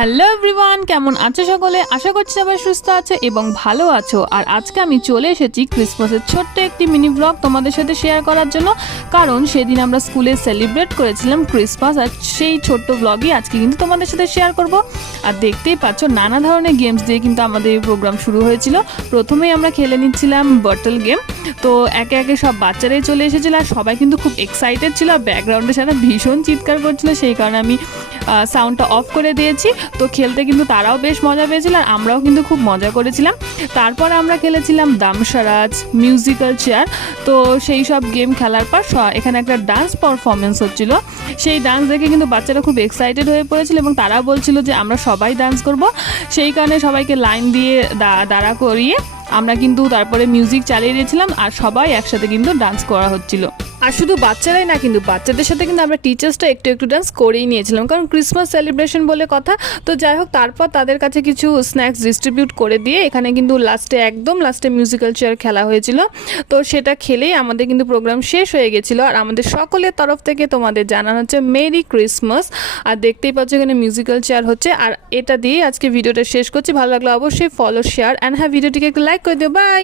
Hello everyone, কেমন আছো সকলে? আশা করছি সবাই সুস্থ আছো এবং ভালো আছো। আর আজকে আমি চলে এসেছি ক্রিসমাসের ছোট্ট একটি মিনি ব্লগ তোমাদের সাথে শেয়ার করার জন্য, কারণ সেদিন আমরা স্কুলে সেলিব্রেট করেছিলাম ক্রিসমাস। আর সেই ছোট্ট ব্লগই আজকে কিন্তু তোমাদের সাথে শেয়ার করব। আর দেখতেই পাচ্ছ নানা ধরনের গেমস দিয়ে কিন্তু আমাদের এই প্রোগ্রাম শুরু হয়েছিল। প্রথমেই আমরা খেলে নিচ্ছিলাম বটল গেম। তো একে একে সব বাচ্চারাই চলে এসেছিল আর সবাই কিন্তু খুব এক্সাইটেড ছিল। ব্যাকগ্রাউন্ডের সাথে ভীষণ চিৎকার করছিল, সেই কারণে আমি সাউন্ডটা অফ করে দিয়েছি। তো খেলতে কিন্তু তারাও বেশ মজা পেয়েছিল আর আমরাও কিন্তু খুব মজা করেছিলাম। তারপর আমরা খেলেছিলাম দামসারাজ, মিউজিক্যাল চেয়ার। তো সেই সব গেম খেলার পর এখানে একটা ডান্স পারফরমেন্স হচ্ছিল। সেই ডান্স দেখে কিন্তু বাচ্চারা খুব এক্সাইটেড হয়ে পড়েছিল এবং তারা বলছিল যে আমরা সবাই ডান্স করব। সেই কারণে সবাইকে লাইন দিয়ে দাঁড়া করিয়ে আমরা কিন্তু তারপরে মিউজিক চালিয়ে দিয়েছিলাম আর সবাই একসাথে কিন্তু ডান্স করা হচ্ছিল। আর শুধু বাচ্চারাই না, কিন্তু বাচ্চাদের সাথে কিন্তু আমরা টিচার্সটা একটু একটু ডান্স করেই নিয়েছিলাম, কারণ ক্রিসমাস সেলিব্রেশন বলে কথা। তো যাই হোক, তারপর তাদের কাছে কিছু স্ন্যাক্স ডিস্ট্রিবিউট করে দিয়ে এখানে কিন্তু একদম লাস্টে মিউজিক্যাল চেয়ার খেলা হয়েছিল। তো সেটা খেলেই আমাদের কিন্তু প্রোগ্রাম শেষ হয়ে গেছিলো। আর আমাদের সকলের তরফ থেকে তোমাদের জানানো হচ্ছে মেরি ক্রিসমাস। আর দেখতেই পাচ্ছ এখানে মিউজিক্যাল চেয়ার হচ্ছে। আর এটা দিয়ে আজকে ভিডিওটা শেষ করছি। ভালো লাগলে অবশ্যই ফলো, শেয়ার অ্যান্ড হ্যাঁ, ভিডিওটিকে একটু লাইক করে দিও। বাই।